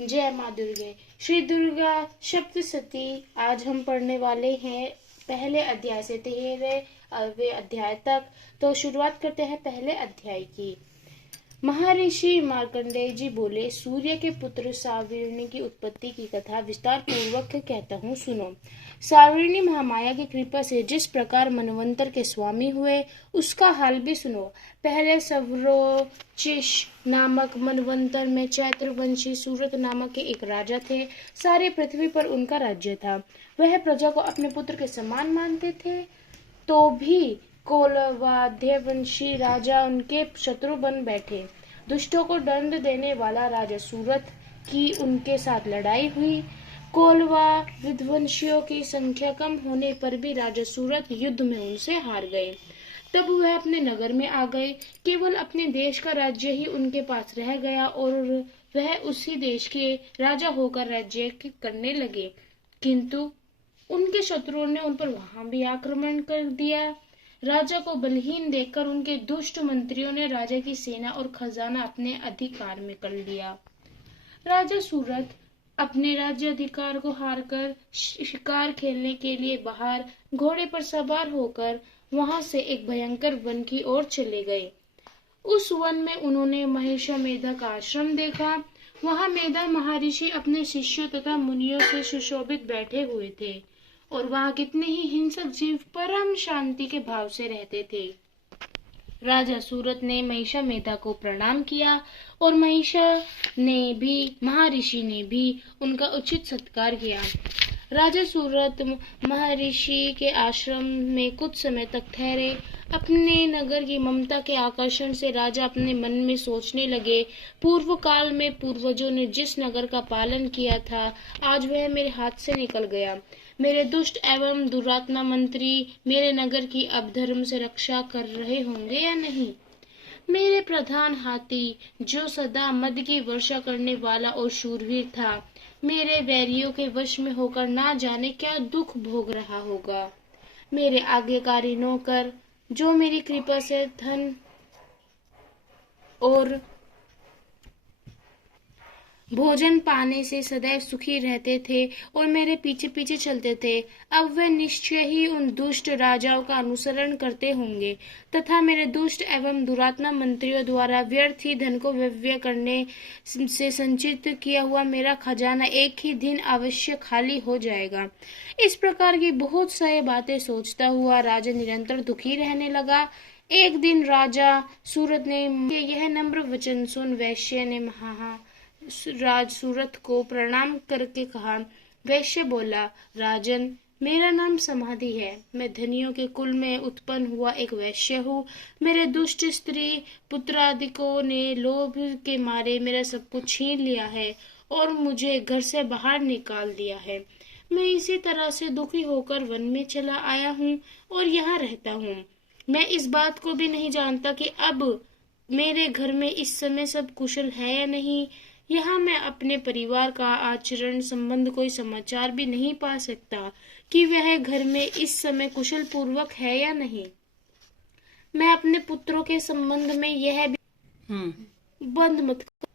जय माँ दुर्गे। श्री दुर्गा सप्तशती आज हम पढ़ने वाले हैं पहले अध्याय से 13वें अध्याय तक। तो शुरुआत करते हैं पहले अध्याय की। महर्षि मार्कंडेय जी बोले, सूर्य के पुत्र सावर्णी की उत्पत्ति की कथा विस्तार पूर्वक कहता हूँ, सुनो। सावर्णी महामाया की कृपा से जिस प्रकार मनवंतर के स्वामी हुए, उसका हाल भी सुनो। पहले सवरोचिष नामक मनवंतर में चैत्रवंशी सूरत नामक के एक राजा थे। सारे पृथ्वी पर उनका राज्य था। वह प्रजा को अपने पुत्र के समान मानते थे, तो भी कोलवाद्यवंशी राजा उनके शत्रु बन बैठे। दुष्टों को दंड देने वाला राजा सूरत की उनके साथ लड़ाई हुई। कोलवा विध्वंसियों की संख्या कम होने पर भी राजा सूरत युद्ध में उनसे हार गए। तब वह अपने नगर में आ गए। केवल अपने देश का राज्य ही उनके पास रह गया और वह उसी देश के राजा होकर राज्य करने लगे। किंतु उनके शत्रुओं ने उन पर वहां भी आक्रमण कर दिया। राजा को बलहीन देखकर उनके दुष्ट मंत्रियों ने राजा की सेना और खजाना अपने अधिकार में कर लिया। राजा सूरत अपने राज्य अधिकार को हारकर शिकार खेलने के लिए बाहर घोड़े पर सवार होकर वहां से एक भयंकर वन की ओर चले गए। उस वन में उन्होंने महिषमेधा का आश्रम देखा। वहां मेधा महर्षि अपने शिष्यों तथा मुनियों से सुशोभित बैठे हुए थे और वहां कितने ही हिंसक जीव परम शांति के भाव से रहते थे। राजा सूरत ने महिषमेधा को प्रणाम किया और महर्षि ने भी उनका उचित सत्कार किया। राजा सूरत महर्षि के आश्रम में कुछ समय तक ठहरे। अपने नगर की ममता के आकर्षण से राजा अपने मन में सोचने लगे, पूर्व काल में पूर्वजों ने जिस नगर का पालन किया था, आज वह मेरे हाथ से निकल गया। मेरे दुष्ट एवं दुरात्मा मंत्री मेरे नगर की अधर्म से रक्षा कर रहे होंगे या नहीं। मेरे प्रधान हाथी, जो सदा मद की वर्षा करने वाला और शूरवीर था, मेरे वैरियों के वश में होकर ना जाने क्या दुख भोग रहा होगा। मेरे आज्ञाकारी नौकर, जो मेरी कृपा से धन और भोजन पाने से सदैव सुखी रहते थे और मेरे पीछे पीछे चलते थे, अब वे निश्चय ही उन दुष्ट राजाओं का अनुसरण करते होंगे तथा मेरे दुष्ट एवं दुरात्मा मंत्रियों द्वारा व्यर्थ ही धन को व्यय करने से संचित किया हुआ मेरा खजाना एक ही दिन अवश्य खाली हो जाएगा। इस प्रकार की बहुत सारी बातें सोचता हुआ राजा निरंतर दुखी रहने लगा। एक दिन राजा सूरत ने यह नम्र वचन सुन वैश्य ने राज सूरत को प्रणाम करके कहा। वैश्य बोला, राजन, मेरा नाम समाधि है। मैं धनियों के कुल में उत्पन्न हुआ एक वैश्य हूँ। मेरे दुष्ट स्त्री पुत्रादिकों ने लोभ के मारे मेरा सब कुछ छीन लिया है और मुझे घर से बाहर निकाल दिया है। मैं इसी तरह से दुखी होकर वन में चला आया हूँ और यहाँ रहता हूँ। मैं इस बात को भी नहीं जानता कि अब मेरे घर में इस समय सब कुशल है या नहीं। यहाँ मैं अपने परिवार का आचरण संबंध कोई समाचार भी नहीं पा सकता कि वह घर में इस समय कुशल पूर्वक है या नहीं। मैं अपने पुत्रों के संबंध में यह भी बंद मत कर।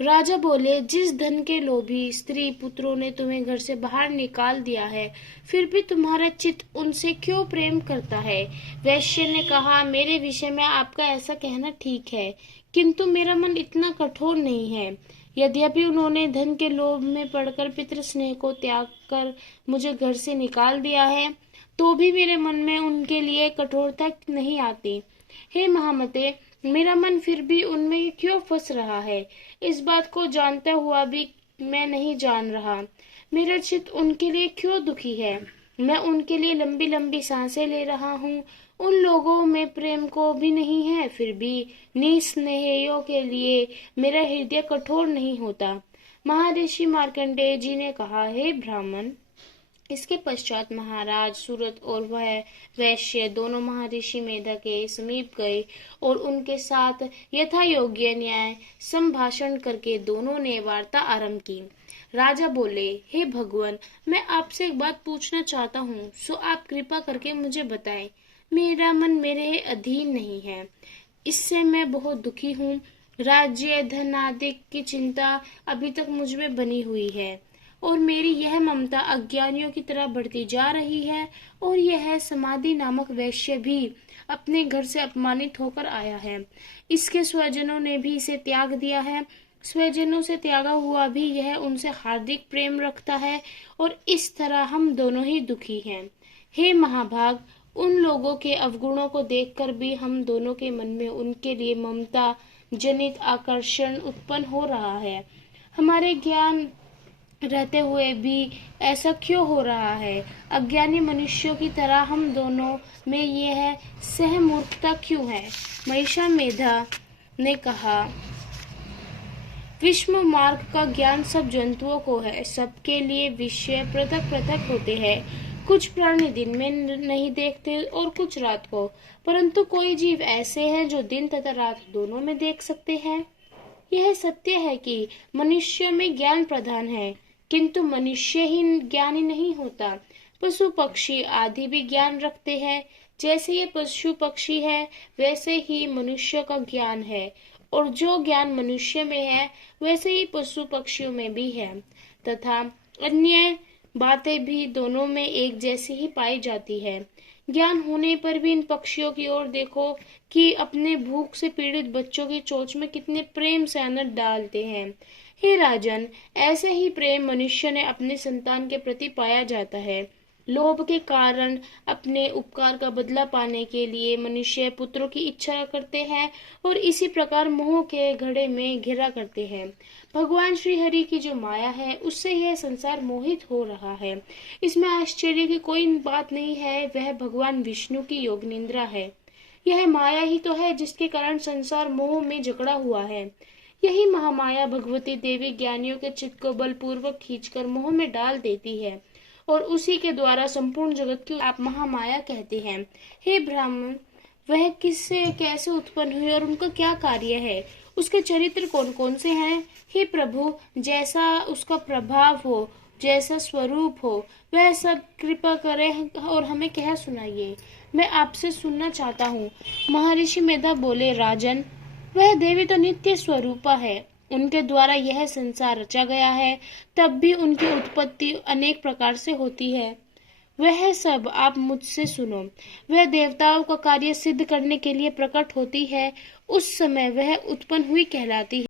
राजा बोले, जिस धन के लोभी स्त्री पुत्रों ने तुम्हें घर से बाहर निकाल दिया है, फिर भी तुम्हारा चित्त उनसे क्यों प्रेम करता है। वैश्य ने कहा, मेरे विषय में आपका ऐसा कहना ठीक है, किंतु मेरा मन इतना कठोर नहीं है। यद्यपि उन्होंने धन के लोभ में पड़कर पितृ स्नेह को त्याग कर मुझे घर से निकाल दिया है, तो भी मेरे मन में उनके लिए कठोरता नहीं आती। हे महामते, मेरा मन फिर भी उनमें क्यों फंस रहा है, इस बात को जानता हुआ भी मैं नहीं जान रहा। मेरा चित्त उनके लिए क्यों दुखी है। मैं उनके लिए लंबी लंबी सांसें ले रहा हूँ। उन लोगों में प्रेम को भी नहीं है, फिर भी निस्नेहियों के लिए मेरा हृदय कठोर नहीं होता। महर्षि मार्कंडेय जी ने कहा, हे ब्राह्मण। इसके पश्चात महाराज सूरत और वह वैश्य दोनों महर्षि मेधा के समीप गए और उनके साथ यथा योग्य न्याय संभाषण करके दोनों ने वार्ता आरंभ की। राजा बोले, हे भगवान, मैं आपसे एक बात पूछना चाहता हूँ, सो आप कृपा करके मुझे बताएं। मेरा मन मेरे अधीन नहीं है, इससे मैं बहुत दुखी हूँ। राज्य धन आदि की चिंता अभी तक मुझ में बनी हुई है और मेरी यह ममता अज्ञानियों की तरह बढ़ती जा रही है। और यह समाधि नामक वैश्य भी अपने घर से अपमानित होकर आया है। इसके स्वजनों ने भी इसे त्याग दिया है। स्वजनों से त्यागा हुआ भी यह उनसे हार्दिक प्रेम रखता है और इस तरह हम दोनों ही दुखी हैं। हे महाभाग, उन लोगों के अवगुणों को देखकर भी हम दोनों के मन में उनके लिए ममता जनित आकर्षण उत्पन्न हो रहा है। हमारे ज्ञान रहते हुए भी ऐसा क्यों हो रहा है? अज्ञानी मनुष्यों की तरह हम दोनों में यह सहमूर्खता क्यों है? महिषा मेधा ने कहा, विश्व मार्ग का ज्ञान सब जंतुओं को है। सबके लिए विषय पृथक पृथक होते हैं। कुछ प्राणी दिन में नहीं देखते और कुछ रात को, परंतु कोई जीव ऐसे हैं जो दिन तथा रात दोनों में देख सकते हैं। यह सत्य है कि मनुष्य में ज्ञान प्रधान है, किंतु मनुष्य ही ज्ञानी नहीं होता। पशु पक्षी आदि भी ज्ञान रखते हैं। जैसे ये पशु पक्षी है, वैसे ही मनुष्य का ज्ञान है, और जो ज्ञान मनुष्य में है वैसे ही पशु पक्षियों में भी है, तथा अन्य बातें भी दोनों में एक जैसी ही पाई जाती है। ज्ञान होने पर भी इन पक्षियों की ओर देखो कि अपने भूख से पीड़ित बच्चों की चोंच में कितने प्रेम से अन्न डालते हैं। हे राजन, ऐसे ही प्रेम मनुष्य ने अपने संतान के प्रति पाया जाता है। लोभ के कारण अपने उपकार का बदला पाने के लिए मनुष्य पुत्रों की इच्छा करते हैं और इसी प्रकार मोह के घड़े में घिरा करते हैं। भगवान श्री हरि की जो माया है उससे यह संसार मोहित हो रहा है। इसमें आश्चर्य की कोई बात नहीं है। वह भगवान विष्णु की योग निद्रा है। यह माया ही तो है जिसके कारण संसार मोह में जकड़ा हुआ है। यही महामाया भगवती देवी ज्ञानियों के चित्त को बलपूर्वक खींचकर मोह में डाल देती है और उसी के द्वारा संपूर्ण जगत की आप महामाया कहते हैं। हे ब्राह्मण, वह किससे कैसे उत्पन्न हुई और उनका क्या कार्य है? उसके चरित्र कौन कौन से हैं? हे प्रभु, जैसा उसका प्रभाव हो, जैसा स्वरूप हो, वह सब कृपा करें और हमें कह सुनाइए। मैं आपसे सुनना चाहता हूँ। महर्षि मेधा बोले, राजन, वह देवी तो नित्य स्वरूपा है। उनके द्वारा यह संसार रचा गया है, तब भी उनकी उत्पत्ति अनेक प्रकार से होती है। वह सब आप मुझसे सुनो। वह देवताओं का कार्य सिद्ध करने के लिए प्रकट होती है। उस समय वह उत्पन्न हुई कहलाती है।